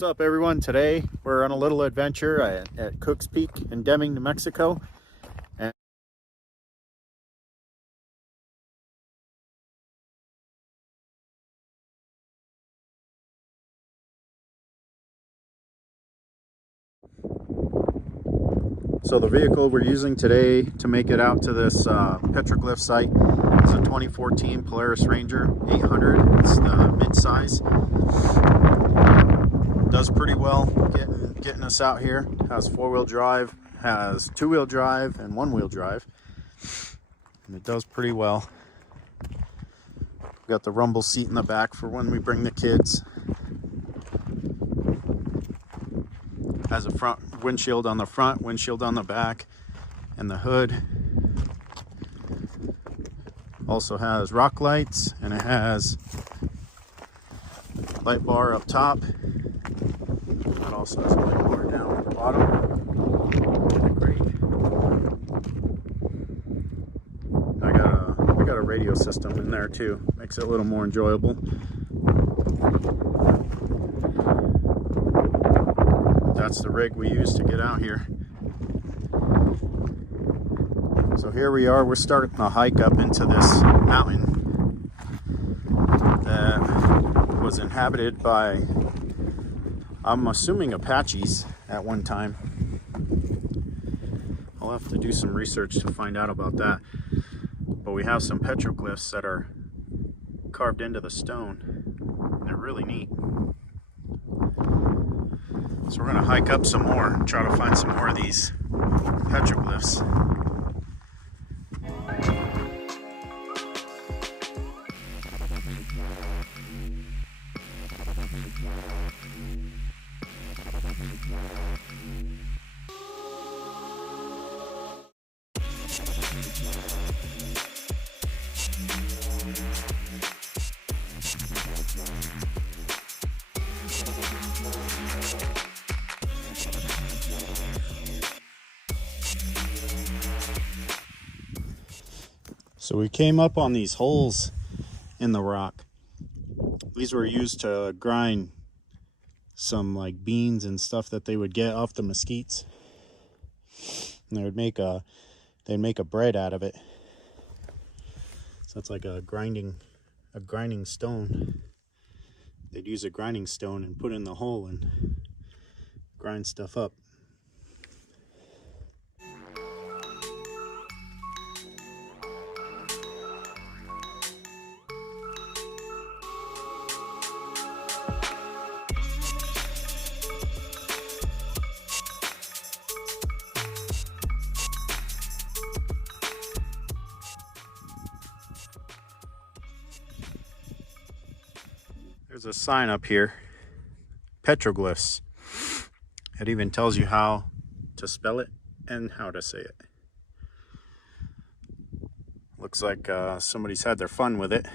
What's up, everyone? Today we're on a little adventure at Cook's Peak in Deming, New Mexico. And so the vehicle we're using today to make it out to this petroglyph site is a 2014 Polaris Ranger 800. It's the mid-size. Does pretty well getting us out here. Has four-wheel drive, has two-wheel drive, and one-wheel drive, and it does pretty well. We've got the rumble seat in the back for when we bring the kids. Has a front windshield on the front, windshield on the back, and the hood. Also has rock lights, and it has light bar up top. It also has a light bar down at the bottom. Great. I got a radio system in there too. Makes it a little more enjoyable. That's the rig we use to get out here. So here we are. We're starting the hike up into this mountain that was inhabited by, I'm assuming, Apaches at one time. I'll have to do some research to find out about that. But we have some petroglyphs that are carved into the stone. They're really neat. So we're gonna hike up some more and try to find some more of these petroglyphs. So we came up on these holes in the rock. These were used to grind some like beans and stuff that they would get off the mesquites. And they would make a bread out of it. So it's like a grinding stone. They'd use a grinding stone and put in the hole and grind stuff up. There's a sign up here, petroglyphs. It even tells you how to spell it and how to say it. Looks like somebody's had their fun with it,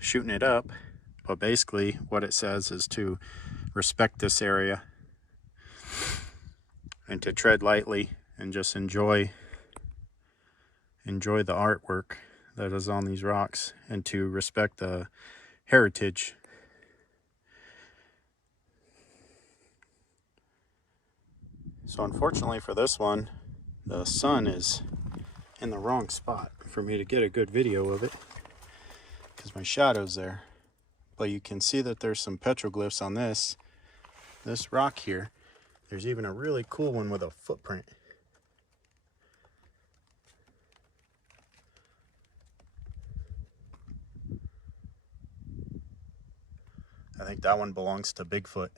shooting it up. But basically what it says is to respect this area and to tread lightly and just enjoy the artwork that is on these rocks, and to respect the heritage. So unfortunately for this one, the sun is in the wrong spot for me to get a good video of it because my shadow's there. But you can see that there's some petroglyphs on this rock here. There's even a really cool one with a footprint. I think that one belongs to Bigfoot.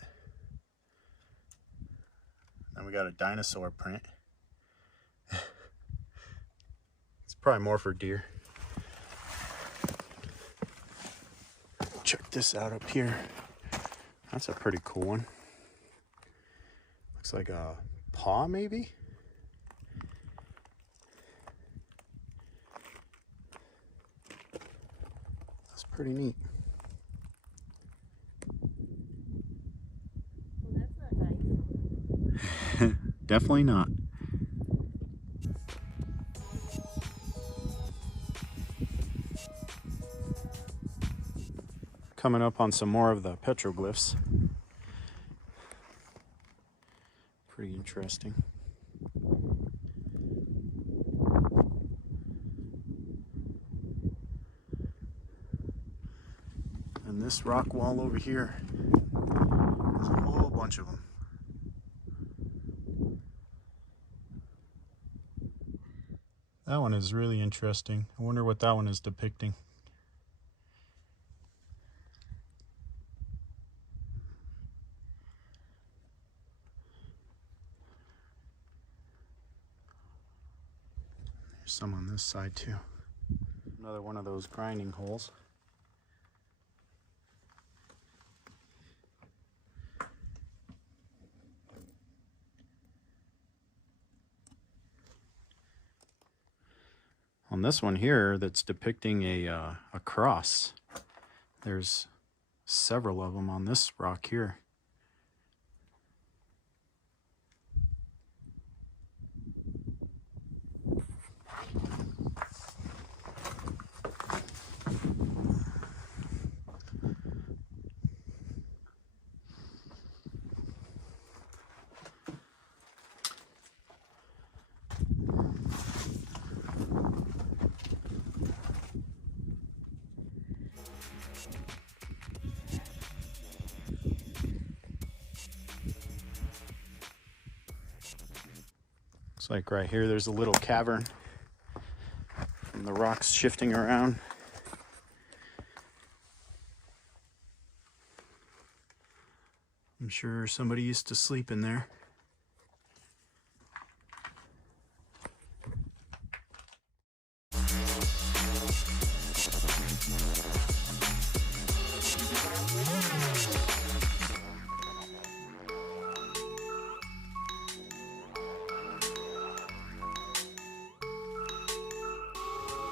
And we got a dinosaur print. It's probably more for deer. Check this out up here. That's a pretty cool one. Looks like a paw, maybe? That's pretty neat. Definitely not. Coming up on some more of the petroglyphs. interesting. And this rock wall over here, there's a whole bunch of them. That one is really interesting. I wonder what that one is depicting. There's some on this side too. Another one of those grinding holes. On this one here that's depicting a cross. There's several of them on this rock here. Looks like right here there's a little cavern from the rocks shifting around. I'm sure somebody used to sleep in there.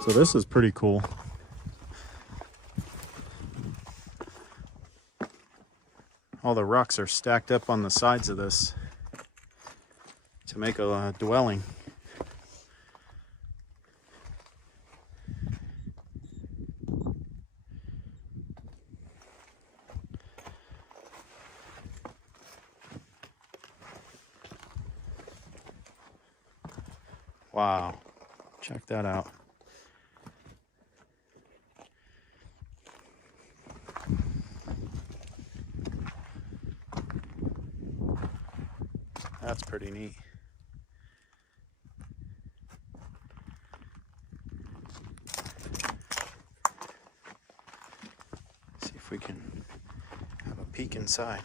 So this is pretty cool. All the rocks are stacked up on the sides of this to make a dwelling. Wow, check that out. That's pretty neat. See if we can have a peek inside.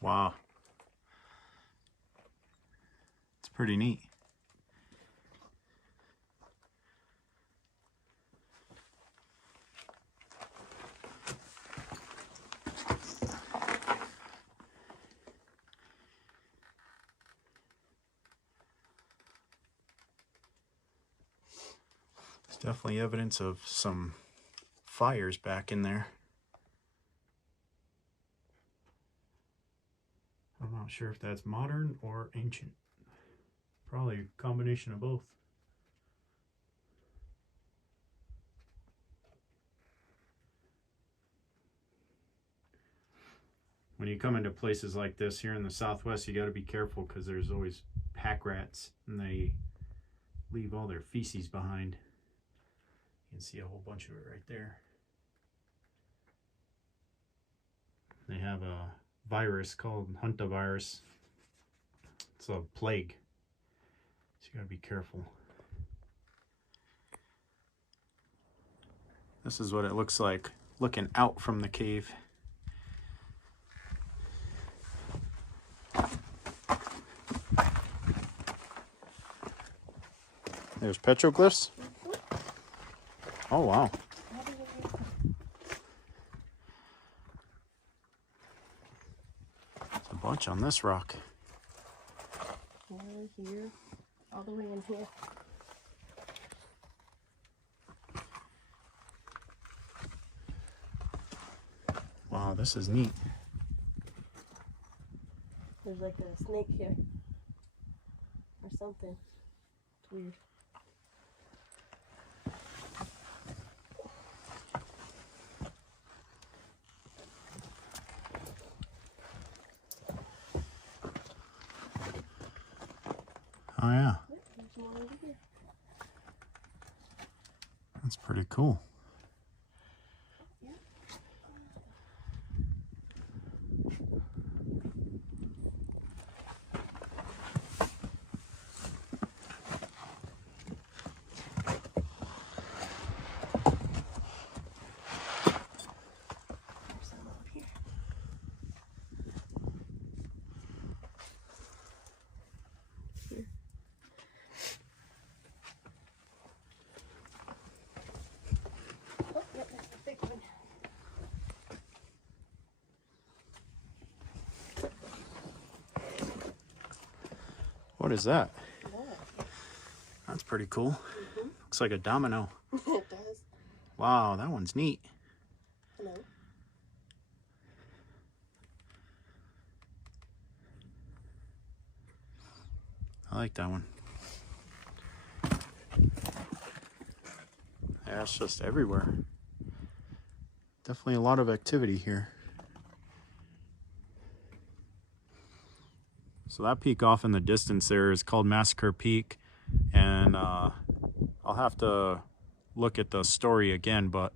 Wow. It's pretty neat. Definitely evidence of some fires back in there. I'm not sure if that's modern or ancient. Probably a combination of both. When you come into places like this here in the Southwest, you got to be careful because there's always pack rats and they leave all their feces behind. You can see a whole bunch of it right there. They have a virus called hantavirus. It's a plague, so you gotta be careful. This is what it looks like looking out from the cave. There's petroglyphs. Oh wow. There's a bunch on this rock. Here, all the way in here. Wow, this is neat. There's like a snake here. Or something. It's weird. Oh yeah, Yep, there's more over here. that's pretty cool. Yeah. There's some up here. Here. Oh, yep, that's the big one. What is that? Yeah. That's pretty cool. Looks like a domino. It does. Wow, that one's neat. Hello. I like that one. Yeah, it's just everywhere. Definitely a lot of activity here. So that peak off in the distance there is called Massacre Peak, and I'll have to look at the story again, but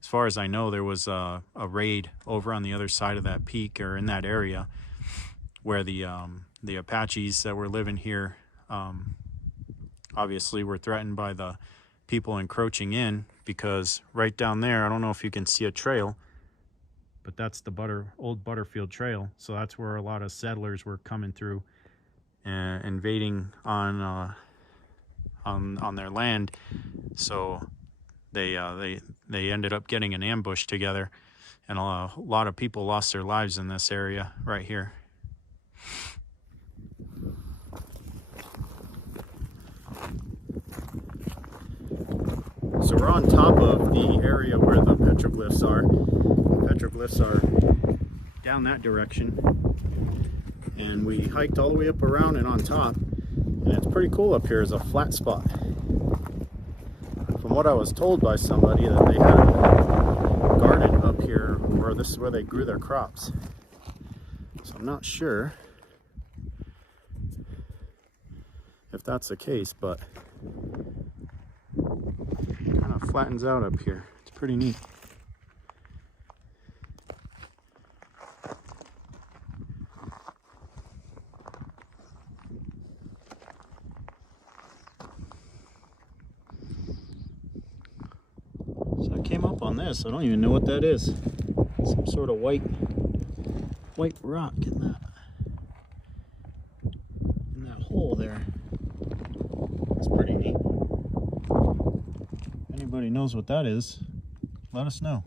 as far as I know, there was a raid over on the other side of that peak, or in that area, where the Apaches that were living here obviously were threatened by the people encroaching in, because right down there, I don't know if you can see a trail, but that's the old Butterfield Trail. So that's where a lot of settlers were coming through and invading on their land. So they ended up getting an ambush together, and a lot of people lost their lives in this area right here. So we're on top of the area where the petroglyphs are. The petroglyphs are down that direction, and we hiked all the way up around and on top, and it's pretty cool up here. Is a flat spot. From what I was told by somebody, that they had a garden up here, or this is where they grew their crops. So I'm not sure if that's the case, but kind of flattens out up here. It's pretty neat. So I came up on this. I don't even know what that is. Some sort of white rock in that hole there. That's pretty neat. If anybody knows what that is, let us know.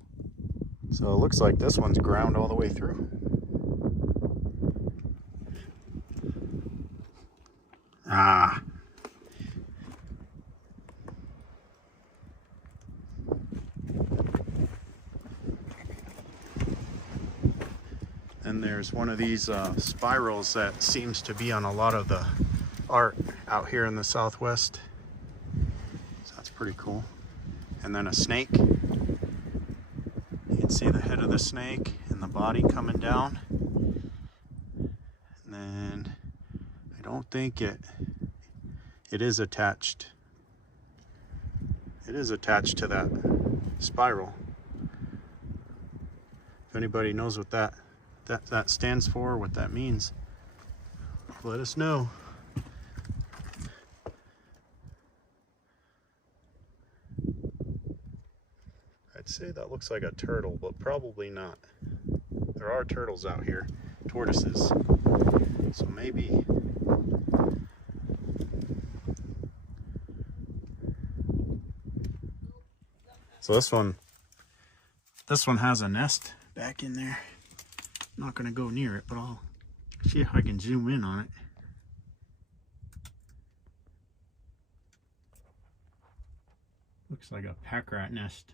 So it looks like this one's ground all the way through. Ah. And there's one of these spirals that seems to be on a lot of the art out here in the Southwest. So that's pretty cool. And then a snake. You can see the head of the snake and the body coming down. And then I don't think it is attached. It is attached to that spiral. If anybody knows what that stands for, what that means, let us know. I'd say that looks like a turtle, but probably not. There are turtles out here, tortoises, so maybe. So this one has a nest back in there. I'm not gonna go near it, but I'll see if I can zoom in on it. Looks like a pack rat nest.